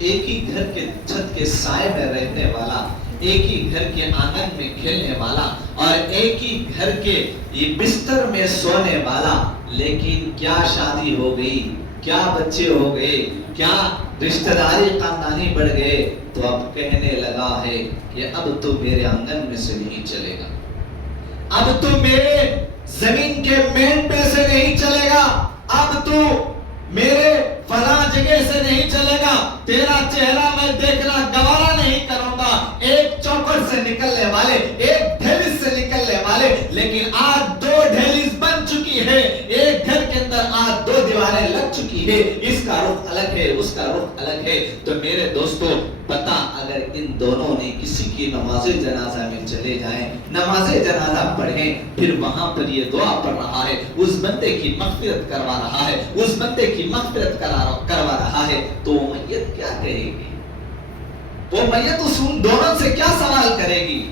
ایک ہی گھر کے چھت کے سائے میں رہنے والا، ایک ہی گھر کے آنگن میں کھیلنے والا اور ایک ہی گھر کے یہ بستر میں سونے والا، لیکن کیا شادی ہو گئی، کیا بچے ہو گئے، کیا رشتہ داری خاندانی بڑھ گئے، تو اب کہنے لگا ہے کہ اب تو میرے آنگن میں سے نہیں چلے گا، اب تو میرے زمین کے مین پہ سے نہیں چلے گا، اب تو میرے فلاں جگہ سے نہیں چلے گا، تیرا چہرہ میں دیکھنا گوارا نہیں کروں گا۔ ایک چوکٹ سے نکلنے والے، ایک دہلیز سے نکلنے والے، لیکن آج دو دہلیز بن چکی ہے، ایک گھر کے اندر آج دو دیواریں لگ چکی ہے، اس کا رخ الگ ہے، اس کا رخ الگ ہے۔ تو میرے دوستو پتا، اگر ان دونوں نے کسی کی نماز جنازہ میں چلے جائیں، نماز جنازہ پڑھیں، پھر وہاں پر یہ دعا پڑھ رہا ہے، اس بندے کی مغفرت کروا رہا ہے، اس بندے کی مغفرت کروا رہا ہے، تو وہ میت کیا کہے گی؟ وہ میت اس دونوں سے کیا سوال کرے گی؟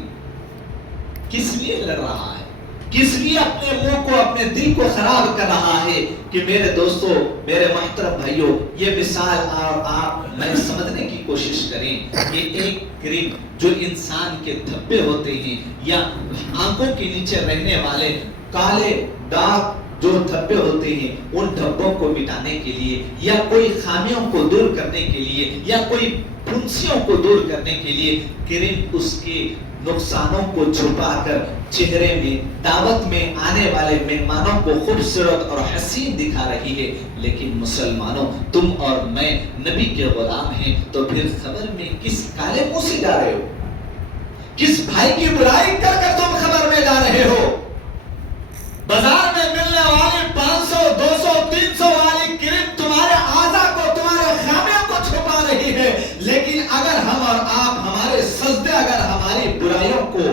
کس لیے لڑ رہا ہے؟ کس لیے اپنے منہ کو، اپنے دل کو خراب کر رہا ہے؟ کہ میرے دوستو، میرے محترم بھائیوں، یہ مثال اور آپ میں سمجھنے کی کوشش کریں کہ ایک کریم جو انسان کے دھبے ہوتے ہیں یا آنکھوں کے نیچے رہنے والے کالے داغ جو دھبے ہوتے ہیں، ان دھبوں کو مٹانے کے لیے یا کوئی خامیوں کو دور کرنے کے لیے یا کوئی پھنسیوں کو دور کرنے کے لیے کریم اس کے نقصانوں کو چھپا کر چہرے میں دعوت میں آنے والے مہمانوں کو خوبصورت اور حسین دکھا رہی ہے۔ لیکن مسلمانوں، تم اور میں نبی کے غلام ہیں، تو پھر خبر میں کس کالے منہ سے جا رہے ہو؟ کس بھائی کی برائی کر کر تم خبر میں جا رہے ہو؟ بازار میں ملنے والی 500 200 300 والی کریم تمہارے اعضاء کو، تمہارے خامیوں کو چھپا رہی ہے، لیکن اگر ہم اور آپ ہمارے سجدے اگر ہماری برائیوں کو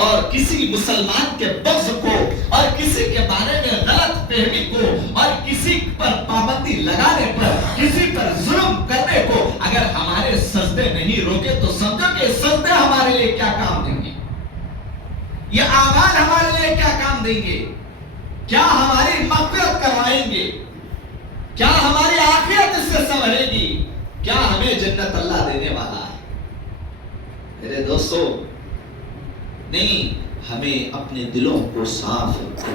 اور کسی مسلمان کے بغض کو اور کسی کے بارے میں غلط فہمی کو اور کسی پر پابندی لگانے پر، کسی پر ظلم کرنے کو اگر ہمارے سجدے نہیں روکے، تو سمجھو کہ سجدے ہمارے لیے کیا کام دیں گے؟ یہ اعمال ہمارے لیے کیا کام دیں گے؟ کیا ہماری مغفرت کروائیں گے؟ کیا ہماری آخرت اس سے سنورے گی؟ کیا ہمیں جنت اللہ دینے والا ہے؟ میرے دوستو، نہیں، ہمیں اپنے دلوں کو صاف رکھو۔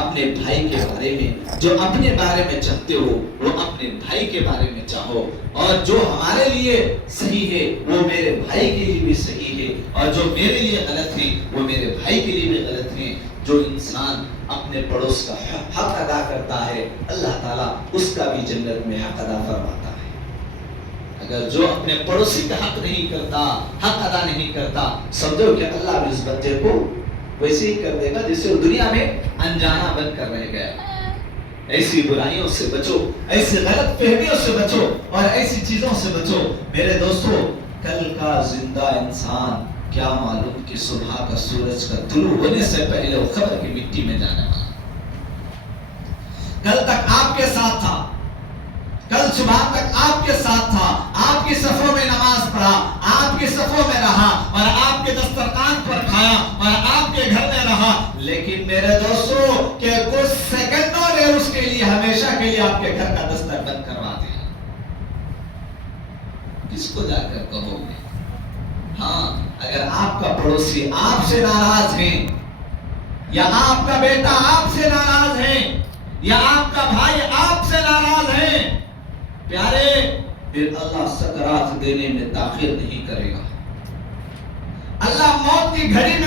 اپنے بھائی کے بارے میں جو اپنے بارے میں چاہتے ہو، وہ اپنے بھائی کے بارے میں چاہو، اور جو ہمارے لیے صحیح ہے وہ میرے بھائی کے لیے بھی صحیح ہے، اور جو میرے لیے غلط ہے وہ میرے بھائی کے لیے بھی غلط ہے۔ جو انسان اپنے پڑوس کا حق ادا کرتا ہے، اللہ تعالیٰ اس کا بھی جنت میں حق ادا فرماتا ہے۔ اگر جو اپنے پڑوسی کا حق نہیں کرتا، حق ادا نہیں کرتا، سمجھو کہ اللہ بھی اس بندے کو ویسے ہی کر دے گا جسے وہ دنیا میں انجانا بن کر رہ گیا۔ ایسی برائیوں سے بچو، ایسی غلط فہمیوں سے بچو اور ایسی چیزوں سے بچو۔ میرے دوستو، کل کا زندہ انسان کیا معلوم کہ صبح کا سورج کا طلوع ہونے سے پہلے وہ قبر کی مٹی میں جانے والا۔ کل تک آپ کے ساتھ تھا، کل صبح تک آپ کے ساتھ تھا، آپ کی صفوں میں نماز پڑھا، آپ کی صفوں میں رہا اور آپ کے دسترخوان پر کھایا اور آپ کے گھر میں رہا، لیکن میرے دوستو کہ کچھ سیکنڈوں نے اس کے لیے ہمیشہ کے لیے آپ کے گھر کا دستر بند کروا دیا۔ کس کو جا کر کہو گے؟ ہاں، اگر آپ کا پڑوسی آپ سے ناراض ہے، یا آپ کا بیٹا آپ سے ناراض ہے، یا آپ کا بھائی آپ سے ناراض ہے، پیارے، پھر اللہ سکرات دینے میں تاخیر نہیں کرے گا۔ اللہ موت کی گھڑی میں